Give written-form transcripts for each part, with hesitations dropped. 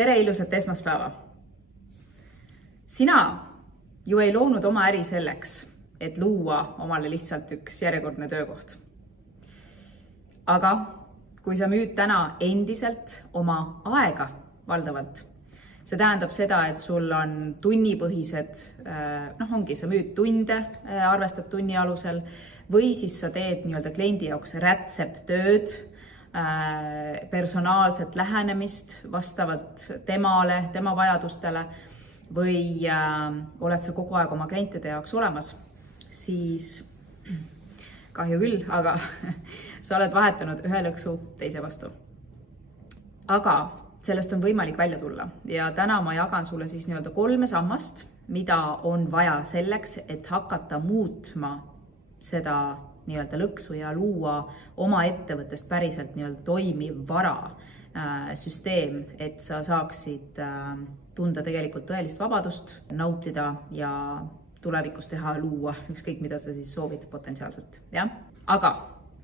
Tere ilusat esmaspäeva! Sina ju ei loonud oma äri selleks, et luua omale lihtsalt üks järjekordne töökoht. Aga kui sa müüd täna endiselt oma aega valdavalt, see tähendab seda, et sul on tunnipõhised, sa müüd tunde, arvestad tunni alusel, või siis sa teed kliendi jaoks rätseptööd, personaalset lähenemist vastavalt temale, tema vajadustele või oled sa kogu aeg oma klientide jaoks olemas, siis kahju küll, aga sa oled vahetanud ühe lõksu teise vastu. Aga sellest on võimalik välja tulla ja täna ma jagan sulle siis 3 sammast, mida on vaja selleks, et hakata muutma seda lõksu ja luua oma ettevõttest päriselt toimiv vara süsteem, et sa saaksid tunda tegelikult tõelist vabadust, nautida ja tulevikus luua ükskõik, mida sa siis soovid potentsiaalselt. Ja? Aga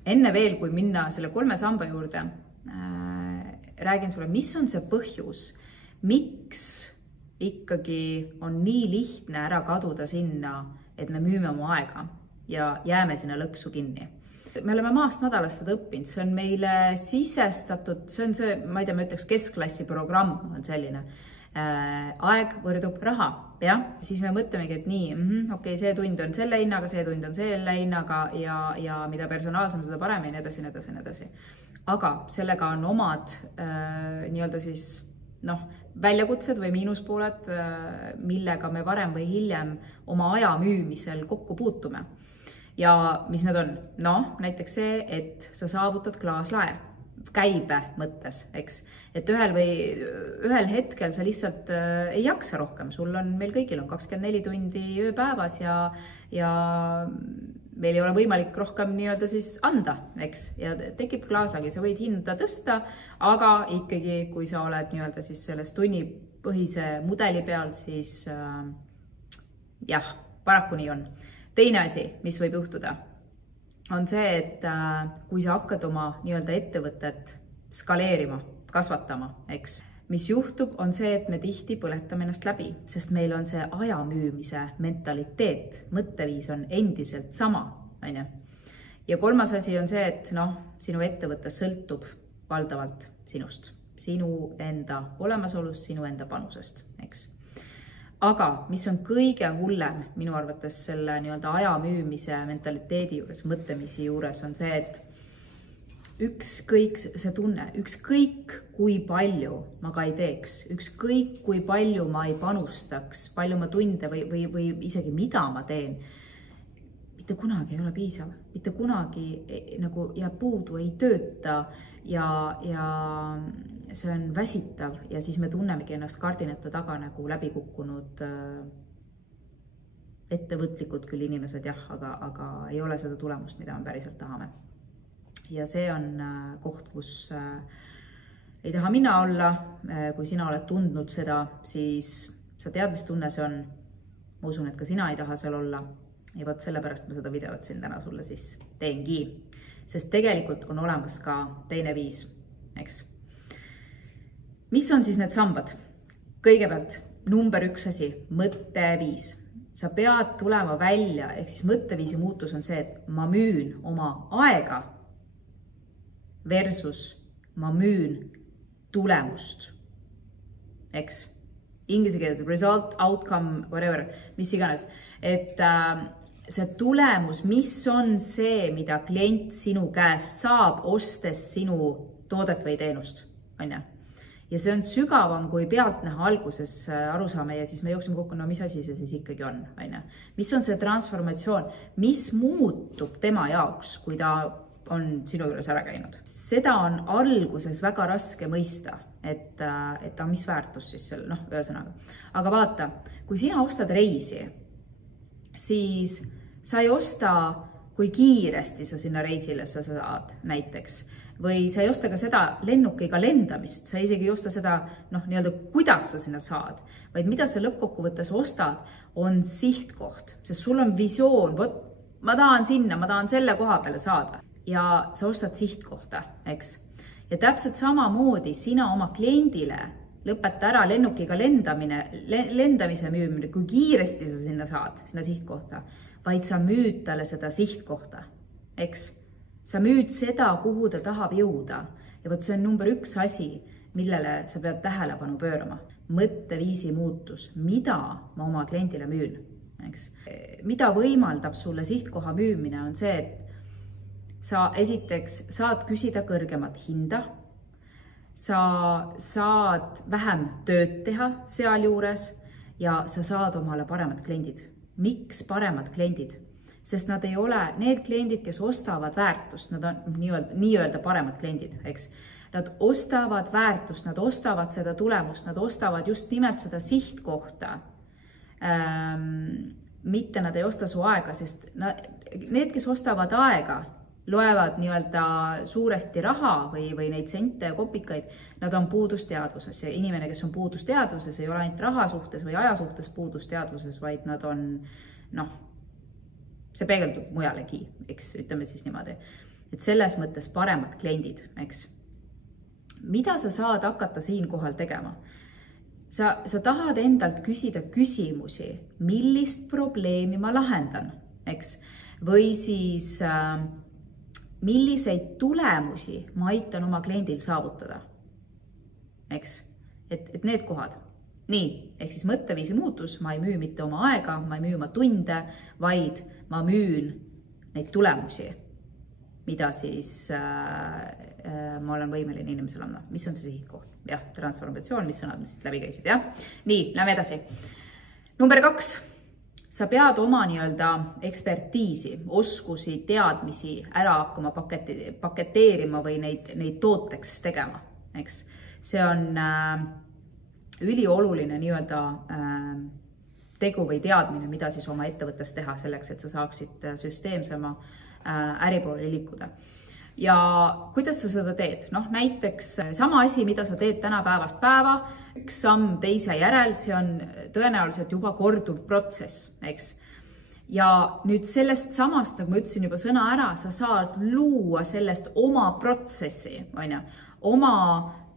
enne veel, kui minna selle 3 samba juurde, räägin sulle, mis on see põhjus, miks ikkagi on nii lihtne ära kaduda sinna, et me müüme oma aega ja jääme sinna lõksu kinni. Me oleme maast nädalast seda õppinud, see on meile sisestatud, see on see, ma ei tea, ma ütleks keskklassi programm on selline. Aeg võrdub raha, jah? Siis me mõtlemegi, et nii, see tund on selle hinnaga, see tund on selle hinnaga ja mida personaalsem, seda paremini, edasi. Aga sellega on omad väljakutsed või miinuspooled, millega me varem või hiljem oma aja müümisel kokku puutume. Ja mis need on? Näiteks see, et sa saavutad klaaslae käibe mõttes, eks? Et ühel hetkel sa lihtsalt ei jaksa rohkem. Meil kõigil on 24 tundi ööpäevas ja meil ei ole võimalik rohkem siis anda, eks? Ja tekib klaaslagi, sa võid hinda tõsta, aga ikkagi, kui sa oled siis selles tunnipõhise mudeli peal, siis jah, paraku nii on. Teine asi, mis võib juhtuda, on see, et kui sa hakkad oma ettevõtet skaleerima, kasvatama, eks, mis juhtub, on see, et me tihti põletame ennast läbi, sest meil on see aja müümise mentaliteet, mõtteviis on endiselt sama. Ja 3. asi on see, et sinu ettevõte sõltub valdavalt sinust, sinu enda olemasolust, sinu enda panusest, eks. Aga mis on kõige hullem minu arvates selle aja müümise mentaliteedi juures, mõtlemisi juures on see, et ükskõik see tunne, ükskõik kui palju ma ka ei teeks, ükskõik kui palju ma ei panustaks, palju ma tunde või isegi mida ma teen, mitte kunagi ei ole piisav, mitte kunagi jääb puudu, ei tööta ja see on väsitav ja siis me tunnemegi ennast kardinate taga läbi kukkunud ettevõtlikud küll inimesed, jah, aga ei ole seda tulemust, mida me päriselt tahame. Ja see on koht, kus ei taha mina olla, kui sina oled tundnud seda, siis sa tead, mis tunne see on. Ma usun, et ka sina ei taha seal olla. Ja võt sellepärast ma seda videot siin täna sulle siis teengi. Sest tegelikult on olemas ka teine viis, eks. Mis on siis need sambad? Kõigepealt, number 1 asi, mõtteviis. Sa pead tulema välja, ehk siis mõtteviisi muutus on see, et ma müün oma aega versus ma müün tulemust. Eks? Inglise keeles result, outcome, whatever, mis iganes. Et see tulemus, mis on see, mida klient sinu käest saab, ostes sinu toodet või teenust, on ja? Ja see on sügavam, kui pealtnäha alguses aru saame ja siis me jooksime kokku, mis asi see siis ikkagi on, on ja? Mis on see transformatsioon, mis muutub tema jaoks, kui ta on sinu juures ära käinud? Seda on alguses väga raske mõista, et mis väärtus siis seal, ühesõnaga. Aga vaata, kui sina ostad reisi, siis sa ei osta, kui kiiresti sa sinna reisile sa saad näiteks. Või sa ei osta ka seda lennukiga lendamist, sa isegi ei osta seda, kuidas sa sinna saad, vaid mida sa lõppkokkuvõttes ostad, on sihtkoht, sest sul on visioon, ma tahan sinna, ma tahan selle koha peale saada ja sa ostad sihtkohta, eks. Ja täpselt samamoodi sina oma kliendile lõpeta ära lennukiga lendamise müümine, kui kiiresti sa sinna saad, sinna sihtkohta, vaid sa müüd talle seda sihtkohta, eks? Sa müüd seda, kuhu ta tahab jõuda. Ja võt see on number 1 asi, millele sa pead tähelepanu pöörama. Mõtteviisi muutus, mida ma oma kliendile müün, eks? Mida võimaldab sulle sihtkoha müümine on see, et sa esiteks saad küsida kõrgemat hinda, sa saad vähem tööd teha sealjuures ja sa saad omale paremad kliendid. Miks paremad kliendid? Sest nad ei ole need kliendid, kes ostavad väärtust, nad on nii-öelda paremad kliendid, eks. Nad ostavad väärtust, nad ostavad seda tulemust, nad ostavad just nimelt seda sihtkohta. Mitte nad ei osta su aega, sest need, kes ostavad aega, loevad nii-öelda suuresti raha või neid sente ja kopikaid, nad on puudusteadvuses ja inimene, kes on puudusteadvuses, ei ole ainult raha suhtes või aja suhtes puudusteadvuses, vaid nad on, see peegeldub mujalegi, eks, ütleme siis niimoodi. Et selles mõttes paremad kliendid, eks. Mida sa saad hakata siin kohal tegema? Sa tahad endalt küsida küsimusi, millist probleemi ma lahendan, eks? Või siis milliseid tulemusi ma aitan oma kliendil saavutada, eks? Et need kohad. Nii, ehk siis mõtteviisi muutus, ma ei müü mitte oma aega, ma ei müü oma tunde, vaid ma müün neid tulemusi, mida siis ma olen võimeline inimesele anda. Mis on see sihtkoht? Jah, transformatsioon, mis sõnad siit läbi käisid, jah? Nii, lähme edasi. Number 2. Sa pead oma nii-öelda ekspertiisi, oskusi, teadmisi ära hakkama paketeerima või neid tooteks tegema, eks? See on ülioluline nii-öelda tegu või teadmine, mida siis oma ettevõttes teha selleks, et sa saaksid süsteemsema äripoole liikuda. Ja kuidas sa seda teed? Näiteks sama asi, mida sa teed tänapäevast päeva, üks samm teise järel, see on tõenäoliselt juba korduv protsess, eks? Ja nüüd sellest samast, nagu ma ütlesin juba sõna ära, sa saad luua sellest oma protsessi, oma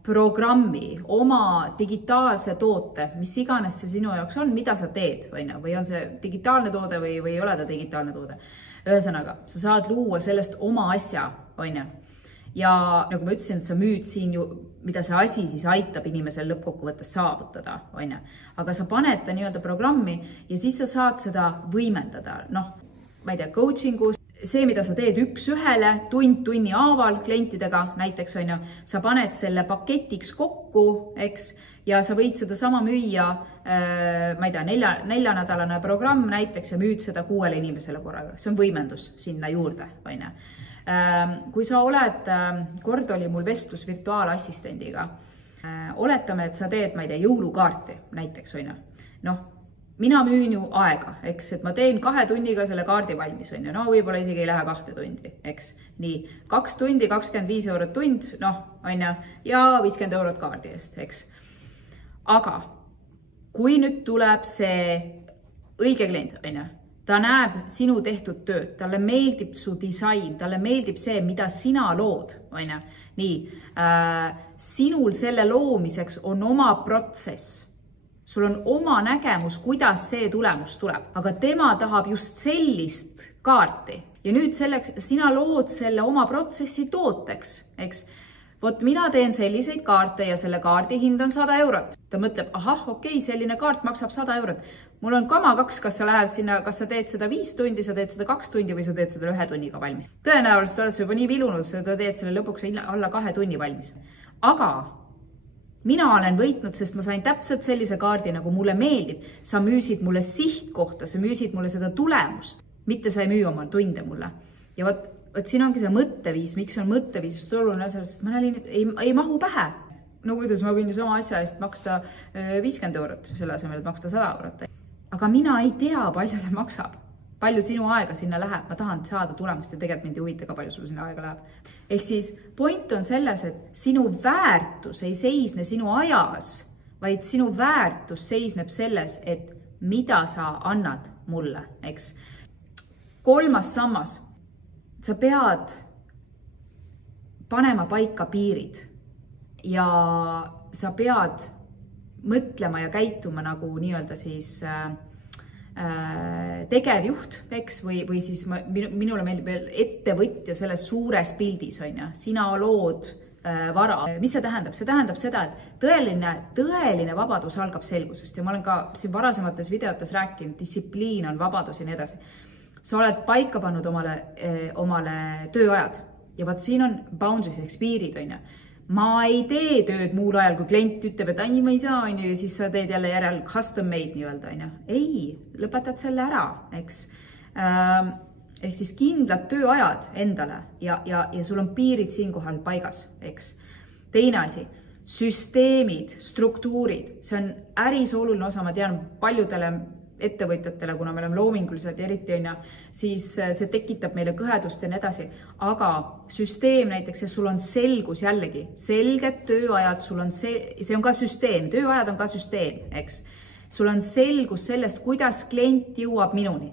programmi, oma digitaalse toote, mis iganes see sinu jaoks on, mida sa teed, või on see digitaalne toode või ei ole ta digitaalne toode. Ühesõnaga, sa saad luua sellest oma asja, ja nagu ma ütlesin, et sa müüd siin ju, mida see asi siis aitab inimesel lõppkokkuvõttes saavutada, aga sa paned ta nii-öelda programmi ja siis sa saad seda võimendada, ma ei tea, coachingus, see, mida sa teed üks-ühele, tunni haaval klientidega näiteks, sa paned selle paketiks kokku, eks, ja sa võid seda sama müüa, ma ei tea, 4-nädalane programm näiteks ja müüd seda 6 inimesele korraga. See on võimendus sinna juurde, Kui sa oled, kord oli mul vestlus virtuaalassistendiga, oletame, et sa teed, ma ei tea, jõulukaarti näiteks, mina müün ju aega, eks, et ma teen 2 tunniga selle kaardi valmis, võib-olla isegi ei lähe 2 tundi, eks. Nii, 2 tundi, 25 eurot tund, ja 50 eurot kaardi eest, eks. Aga kui nüüd tuleb see õige klient, ta näeb sinu tehtud tööd, talle meeldib su disain, talle meeldib see, mida sina lood, nii, sinul selle loomiseks on oma protsess. Sul on oma nägemus, kuidas see tulemus tuleb, aga tema tahab just sellist kaarti. Ja nüüd selleks, sina lood selle oma protsessi tooteks, eks. Vot mina teen selliseid kaarte ja selle kaardi hind on 100 eurot. Ta mõtleb, okei, selline kaart maksab 100 eurot. Mul on kama 2, kas sa lähed sinna, kas sa teed seda 5 tundi, sa teed seda 2 tundi või sa teed seda 1 tunniga valmis. Tõenäoliselt oled sa juba nii vilunud, sa teed selle lõpuks alla 2 tunni valmis. Aga mina olen võitnud, sest ma sain täpselt sellise kaardi, nagu mulle meeldib. Sa müüsid mulle sihtkohta, sa müüsid mulle seda tulemust, mitte sa ei müü oma tunde mulle. Ja vot siin ongi see mõtteviis, miks on mõtteviisust oluline, sest ma näin, ei mahu pähe. No kuidas ma võin ju sama asja eest maksta 50 eurot, selle asemel, et maksta 100 eurot. Aga mina ei tea, palju see maksab. Palju sinu aega sinna läheb, ma tahan saada tulemust ja tegelikult mind ei huvita ka palju sul sinna aega läheb. Ehk siis point on selles, et sinu väärtus ei seisne sinu ajas, vaid sinu väärtus seisneb selles, et mida sa annad mulle, eks. 3. sammas, sa pead panema paika piirid ja sa pead mõtlema ja käituma nagu nii-öelda siis tegevjuht, eks, või siis minule meeldib veel ettevõtja selles suures pildis, on ju, sina lood vara. Mis see tähendab? See tähendab seda, et tõeline vabadus algab selgusest ja ma olen ka siin varasemates videotes rääkinud, distsipliin on vabadus ja nii edasi. Sa oled paika pannud omale tööajad ja vaat siin on boundaries ehk piirid, on ju. Ma ei tee tööd muul ajal, kui klient ütleb, et ai, ma ei saa, on ju, ja siis sa teed jälle järel custom made nii-öelda, on ju. Ei, lõpetad selle ära, eks. Ehk siis kindlad tööajad endale ja sul on piirid siinkohal paigas, eks. Teine asi, süsteemid, struktuurid, see on äris oluline osa, ma tean paljudele ettevõtjatele, kuna me oleme loomingulised ja eriti on ja, siis see tekitab meile kõhedust ja nii edasi. Aga süsteem näiteks, ja sul on selgus jällegi, selged tööajad, sul on see on ka süsteem, tööajad on ka süsteem, eks. Sul on selgus sellest, kuidas klient jõuab minuni,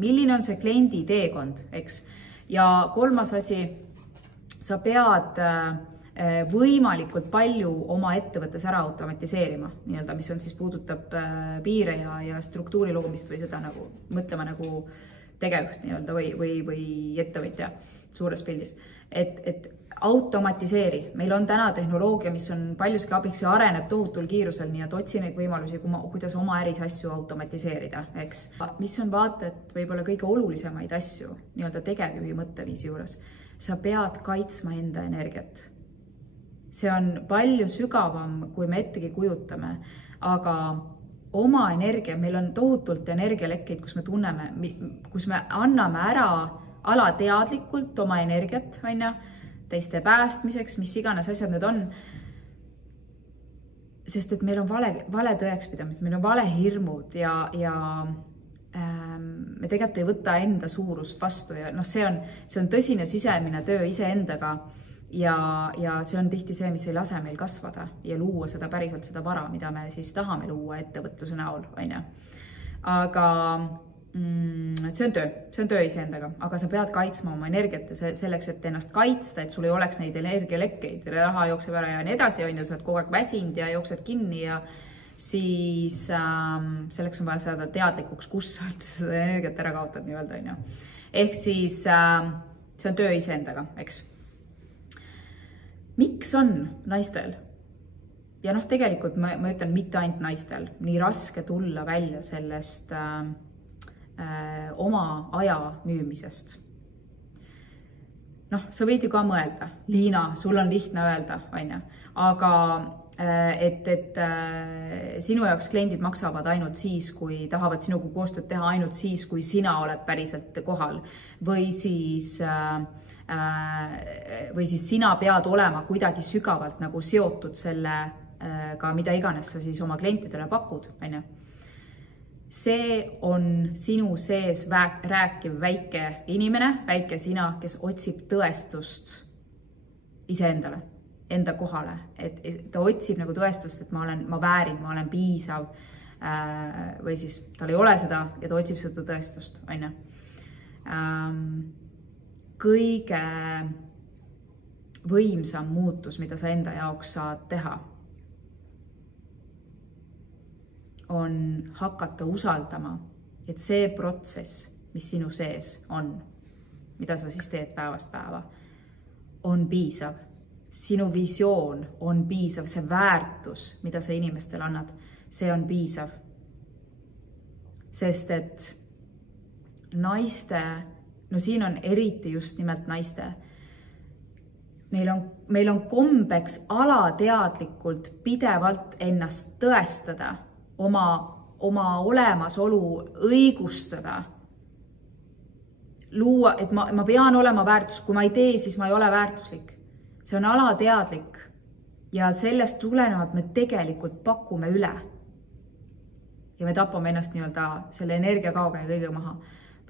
milline on see kliendi teekond, eks. Ja kolmas asi, sa pead võimalikult palju oma ettevõttes ära automatiseerima, nii-öelda, mis on siis puudutab piire ja struktuuri loomist või seda nagu mõtlema nagu tegevjuht nii-öelda või ettevõtja suures pildis. Et automatiseeri. Meil on täna tehnoloogia, mis on paljuski abiks ja areneb tohutul kiirusel, nii et otsi neid võimalusi, kuidas oma äris asju automatiseerida, eks. Mis on vaata, et võib-olla kõige olulisemaid asju nii-öelda tegevjuhi mõtteviisi juures. Sa pead kaitsma enda energiat. See on palju sügavam, kui me ettegi kujutame, aga oma energia, meil on tohutult energialekkeid, kus me tunneme, kus me anname ära alateadlikult oma energiat, teiste päästmiseks, mis iganes asjad need on. Sest et meil on vale tõekspidamist, meil on vale hirmud ja me tegelikult ei võta enda suurust vastu ja see on tõsine sisemine töö iseendaga. Ja see on tihti see, mis ei lase meil kasvada ja luua seda päriselt seda vara, mida me siis tahame luua ettevõtluse näol, on ju. Aga see on töö iseendaga, aga sa pead kaitsma oma energiat ja selleks, et ennast kaitsta, et sul ei oleks neid energialekkeid, raha jookseb ära ja nii edasi, on ju, sa oled kogu aeg väsinud ja jooksed kinni ja siis selleks on vaja saada teadlikuks, kus sa seda energiat ära kaotad nii-öelda, on ju. Ehk siis see on töö iseendaga, eks. Miks on naistel? Ja tegelikult ma ütlen mitte ainult naistel, nii raske tulla välja sellest oma aja müümisest. Sa võid ju ka mõelda, Liina, sul on lihtne öelda, on ju, aga et sinu jaoks kliendid maksavad ainult siis, kui tahavad sinuga koostööd teha ainult siis, kui sina oled päriselt kohal või siis sina pead olema kuidagi sügavalt nagu seotud sellega, mida iganes sa siis oma klientidele pakud, on ju. See on sinu sees rääkiv väike inimene, väike sina, kes otsib tõestust iseendale, enda kohale, et ta otsib nagu tõestust, et ma väärin, ma olen piisav või siis tal ei ole seda ja ta otsib seda tõestust, on ju. Kõige võimsam muutus, mida sa enda jaoks saad teha, on hakata usaldama, et see protsess, mis sinu sees on, mida sa siis teed päevast päeva, on piisav. Sinu visioon on piisav, see väärtus, mida sa inimestele annad, see on piisav. Sest et naiste, siin on eriti just nimelt naiste, meil on kombeks alateadlikult pidevalt ennast tõestada, oma olemasolu õigustada, luua, et ma pean olema väärtus, kui ma ei tee, siis ma ei ole väärtuslik. See on alateadlik ja sellest tulenevalt me tegelikult pakume üle. Ja me tapame ennast nii-öelda selle energiakauga ja kõige maha.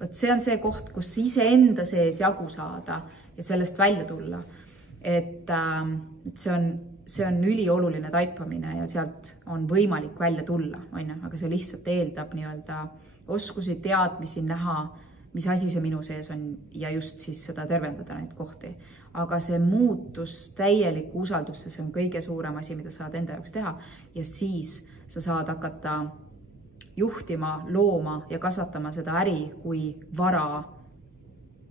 See on see koht, kus iseenda sees jagu saada ja sellest välja tulla. Et see on ülioluline taipamine ja sealt on võimalik välja tulla, aga see lihtsalt eeldab nii-öelda oskusi, teadmisi näha mis asi see minu sees on ja just siis seda tervendada neid kohti. Aga see muutus täielikku usaldusse, see on kõige suurem asi, mida saad enda jaoks teha ja siis sa saad hakata juhtima, looma ja kasvatama seda äri kui vara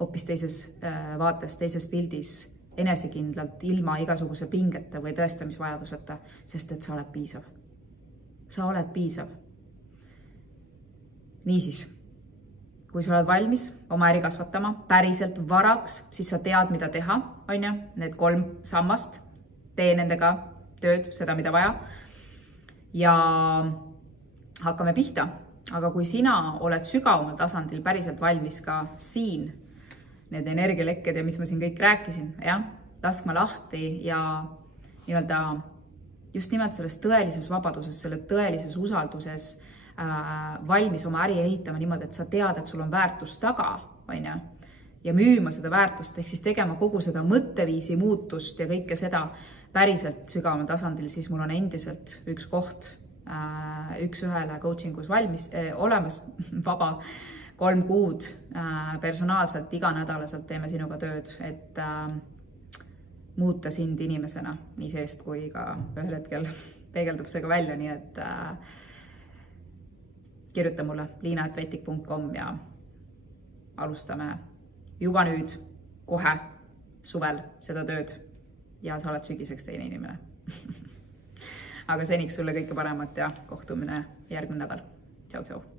hoopis teises vaates, teises pildis, enesekindlalt, ilma igasuguse pingeta või tõestamisvajaduseta, sest et sa oled piisav. Sa oled piisav. Niisiis, kui sa oled valmis oma äri kasvatama päriselt varaks, siis sa tead, mida teha, on ju, need 3 sammast, tee nendega tööd, seda, mida vaja ja hakkame pihta. Aga kui sina oled sügavamal tasandil päriselt valmis ka siin, need energialekked ja mis ma siin kõik rääkisin, jah, laskma lahti ja nii-öelda just nimelt selles tõelises vabaduses, selle tõelises usalduses valmis oma äri ehitama niimoodi, et sa tead, et sul on väärtus taga, on ju, ja müüma seda väärtust, ehk siis tegema kogu seda mõtteviisi muutust ja kõike seda päriselt sügavamal tasandil, siis mul on endiselt üks koht, 1-1 coachingus valmis, olemas, vaba, 3 kuud personaalselt, iganädalaselt teeme sinuga tööd, et muuta sind inimesena, nii seest kui ka ühel hetkel peegeldub see ka välja, nii et kirjuta mulle liina@vetik.com ja alustame juba nüüd, kohe suvel seda tööd ja sa oled sügiseks teine inimene. Aga seniks sulle kõike paremat ja kohtumine järgmine nädal. Tšau, tšau!